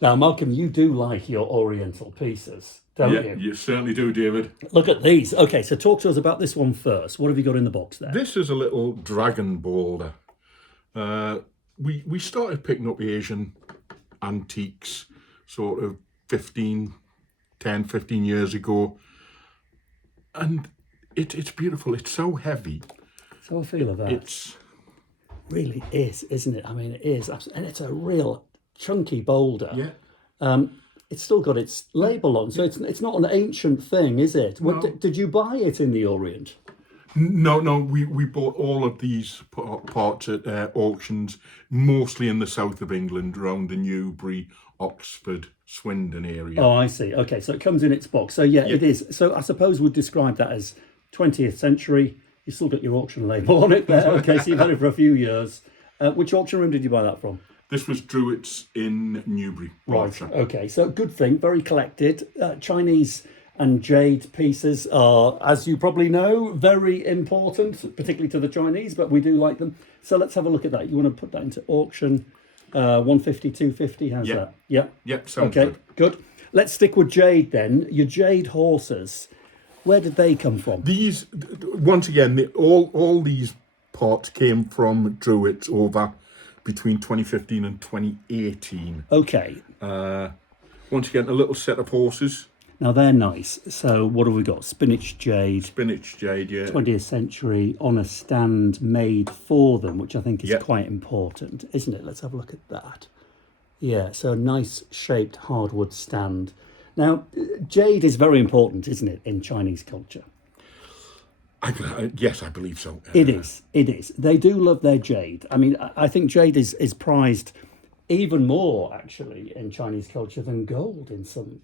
Now, Malcolm, you do like your Oriental pieces, don't Yeah, you? you certainly do, David. Look at these. Okay, so talk to us about this one first. What have you got in the box there? This is a little dragon boulder. Uh, we started picking up Asian antiques sort of 15 years ago, and it's beautiful. It's so heavy. So I feel of that. It's Really is, isn't it? I mean, it is. And it's a real chunky boulder. yeah. It's still got its label on, so it's not an ancient thing, is it? No. Did you buy it in the Orient? No, we bought all of these parts at auctions, mostly in the south of England, around the Newbury, Oxford, Swindon area. Oh, I see. Okay, so it comes in its box. So yeah, it is. So I suppose we'd describe that as 20th century. You still got your auction label on it there. Okay, so you've had it for a few years. Which auction room did you buy that from? This was Druitt's in Newbury. Right. Berkshire. Okay, so good thing, very collected. Chinese and jade pieces are, as you probably know, very important, particularly to the Chinese, but we do like them. So let's have a look at that. You want to put that into auction, 150, 250, how's that? Yeah. Yep, sounds Okay, good. good. Let's stick with jade then. Your jade horses, where did they come from? These, once again, all these parts came from Druitt's over between 2015 and 2018. Okay, Once again, a little set of horses. now they're nice. So what have we got? Spinach jade, Spinach jade, yeah. 20th century on a stand made for them, which I think is Yep. quite important, isn't it? Let's have a look at that. Yeah, so a nice shaped hardwood stand. Now, jade is very important, isn't it, in Chinese culture? Yes, I believe so. It is. It is. They do love their jade. I mean, I think jade is prized even more, actually, in Chinese culture than gold in some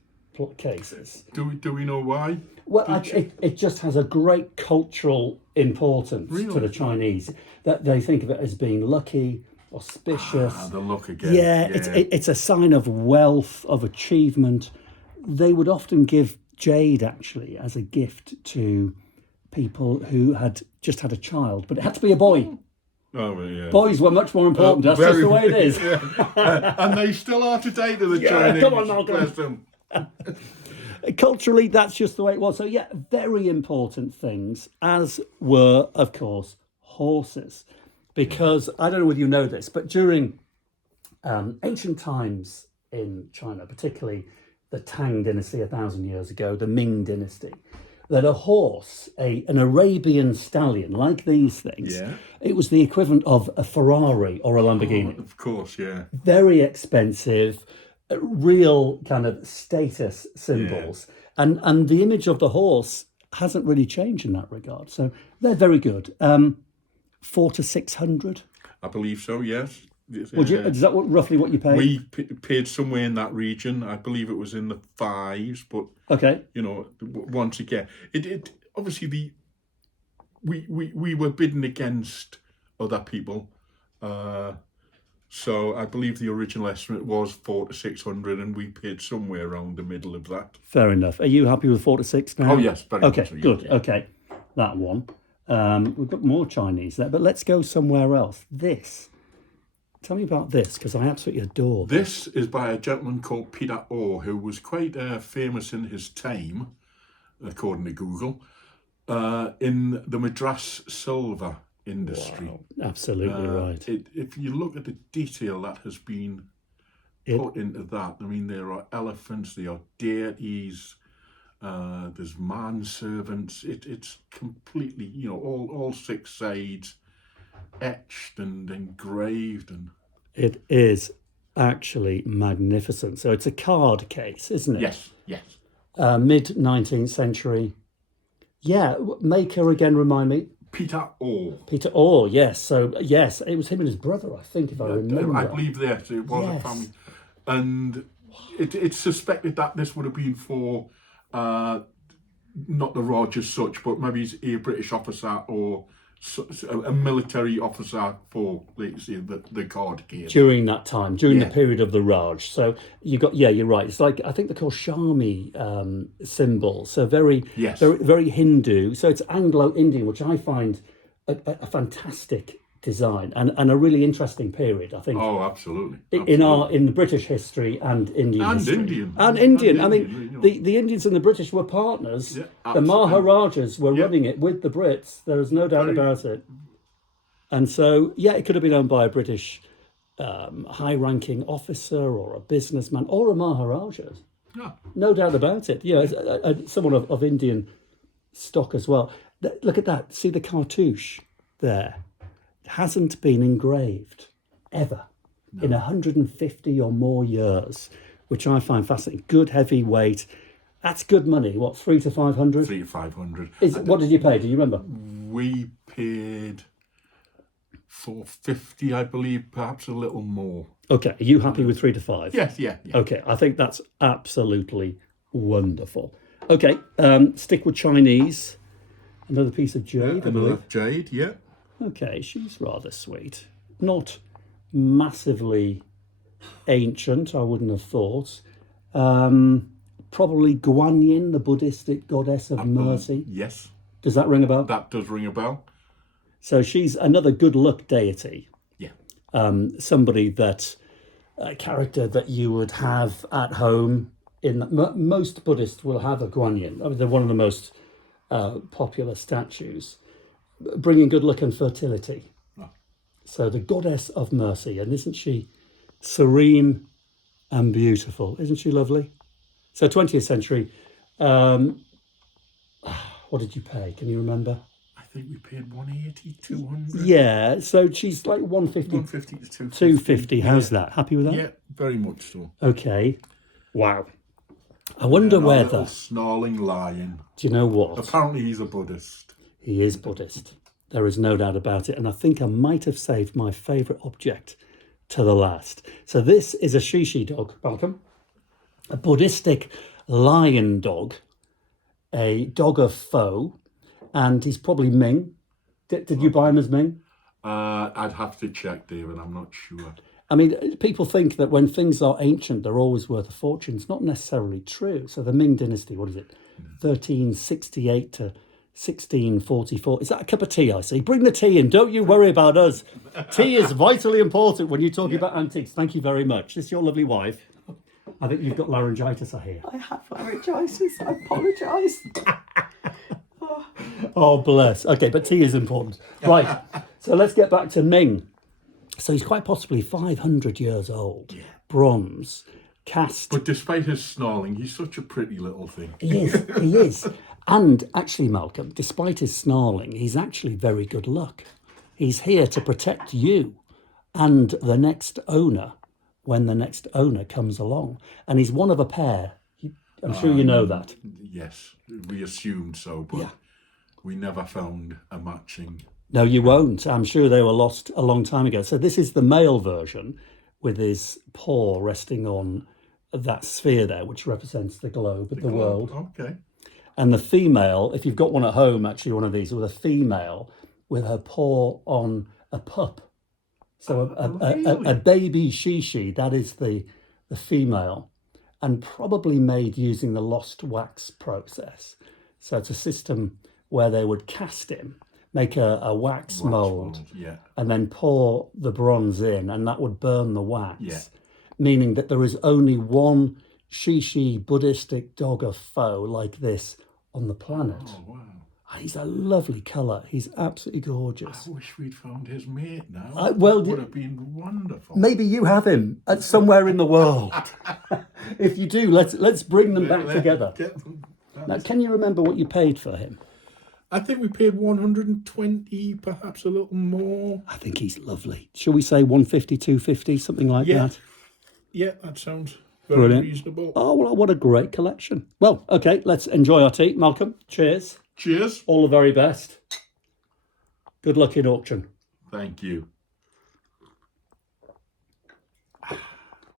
cases. Do we know why? Well, it just has a great cultural importance to Really? the Chinese, that they think of it as being lucky, auspicious. The look again. Yeah, it's a sign of wealth, of achievement. They would often give jade, actually, as a gift to people who had just had a child, but it had to be a boy. Oh, well, yeah. Boys were much more important. That's just the way it is. And they still are today to the Yeah, Chinese. come on, Malcolm. Bless them. Culturally, that's just the way it was. So, yeah, very important things, as were, of course, horses. Because I don't know whether you know this, but during ancient times in China, particularly the Tang dynasty 1,000 years ago, the Ming dynasty, that a horse, an Arabian stallion, like these things, Yeah. it was the equivalent of a Ferrari or a Lamborghini. Of course, yeah. Very expensive, real kind of status symbols. And the image of the horse hasn't really changed in that regard. So they're very good. 400 to 600. I believe so, yes. Would you? Is that roughly what you paid? We paid somewhere in that region. I believe it was in the fives, but Okay. you know, once again, it obviously we were bidding against other people, so I believe the original estimate was 400 to 600, and we paid somewhere around the middle of that. Fair enough. Are you happy with 4 to 6 now? Oh yes, very Okay, much so, yeah. good. Okay, that one. We've got more Chinese there, but let's go somewhere else. This. Tell me about this, because I absolutely adore this. This is by a gentleman called Peter Orr, who was quite famous in his time, according to Google, in the Madras silver industry. Wow, absolutely right. If you look at the detail that has been put into that, I mean, there are elephants, there are deities, there's manservants. It's completely, you know, all six sides etched and engraved, and It is actually magnificent. So it's a card case, isn't it? yes. Mid 19th century. Yeah, maker again, remind me. Peter Orr. Peter Orr, yes. So, yes, it was him and his brother, I think, if I remember. I believe that it was Yes. a family, and it's suspected that this would have been for not the Raj as such, but maybe a British officer or a military officer for, like, say, the card game. During that time, during the Yeah. period of the Raj. So you got, yeah, you're right. It's like, I think they're called Shami symbols. So very, Yes. very Hindu. So it's Anglo-Indian, which I find a fantastic design and a really interesting period, I think. Oh, absolutely. In the British history and Indian And history. Indian. And Indian. I And mean, Indian, you know. the Indians and the British were partners. Yeah, The absolutely. Maharajas were running it with the Brits. There is no doubt about it. And so, yeah, it could have been owned by a British high-ranking officer or a businessman or a Maharaja. Yeah. No doubt about it. Yeah, someone of Indian stock as well. Look at that. See the cartouche there? It hasn't been engraved ever in 150 or more years, which I find fascinating. Good heavy weight. That's good money. What, 300 to 500? 300 to 500. What did you pay? Do you remember? We paid 450, I believe, perhaps a little more. Okay, are you happy with 3 to 5? Yes, yeah. Okay, I think that's absolutely wonderful. Okay, stick with Chinese. Another piece of jade, I Another believe. jade, yeah. Okay, she's rather sweet. Not massively ancient, I wouldn't have thought. Probably Guanyin, the Buddhistic goddess of mercy. Yes, Does that ring a bell? that does ring a bell. So she's another good luck deity. Yeah. Somebody that, a character that you would have at home. Most Buddhists will have a Guanyin. I mean, they're one of the most popular statues, bringing good luck and fertility. Oh. So the goddess of mercy, and isn't she serene and beautiful? Isn't she lovely? So 20th century, what did you pay? Can you remember? I think we paid 180, 200. Yeah, so she's like 150, 150 to 250. 250. How's that? Happy with that? Yeah, very much so. Okay. Wow. I wonder Our whether, little snarling lion. do you know what? Apparently he's a Buddhist. He is Buddhist. There is no doubt about it. And I think I might have saved my favourite object to the last. So this is a shishi dog, Malcolm. A Buddhistic lion dog. A dog of foe. And he's probably Ming. Did you buy him as Ming? I'd have to check, David. I'm not sure. I mean, people think that when things are ancient, they're always worth a fortune. It's not necessarily true. So the Ming dynasty, what is it? 1368 to 1644. Is that a cup of tea, I see? Bring the tea in. Don't you worry about us. Tea is vitally important when you're talking about antiques. Thank you very much. This is your lovely wife. I think you've got laryngitis, I hear. I have laryngitis. I apologise. Oh, bless. Okay, but tea is important. Right. So let's get back to Ming. So he's quite possibly 500 years old. Yeah. Bronze. Cast. But despite his snarling, he's such a pretty little thing. He is. He is. And actually, Malcolm, despite his snarling, he's actually very good luck. He's here to protect you and the next owner when the next owner comes along. And he's one of a pair. I'm sure you know that. Yes, we assumed so, but we never found a matching. No, you won't. I'm sure they were lost a long time ago. So this is the male version with his paw resting on that sphere there, which represents the globe of the world. Okay. And the female, if you've got one at home, actually one of these, with a female with her paw on a pup. So a baby shishi, that is the female, and probably made using the lost wax process. So it's a system where they would cast him, make a wax mould, and then pour the bronze in, and that would burn the wax, meaning that there is only one shishi Buddhistic dog of foe like this on the planet. Oh, wow. He's a lovely colour. He's absolutely gorgeous. I wish we'd found his mate now. It would have been wonderful. Maybe you have him somewhere in the world. If you do, let's bring them back together. Now, can you remember what you paid for him? I think we paid 120, perhaps a little more. I think he's lovely. Shall we say 150, 250, something like that? Yeah, that sounds very reasonable. Oh, well, what a great collection. Well, okay, let's enjoy our tea. Malcolm, cheers. Cheers. All the very best. Good luck in auction. Thank you.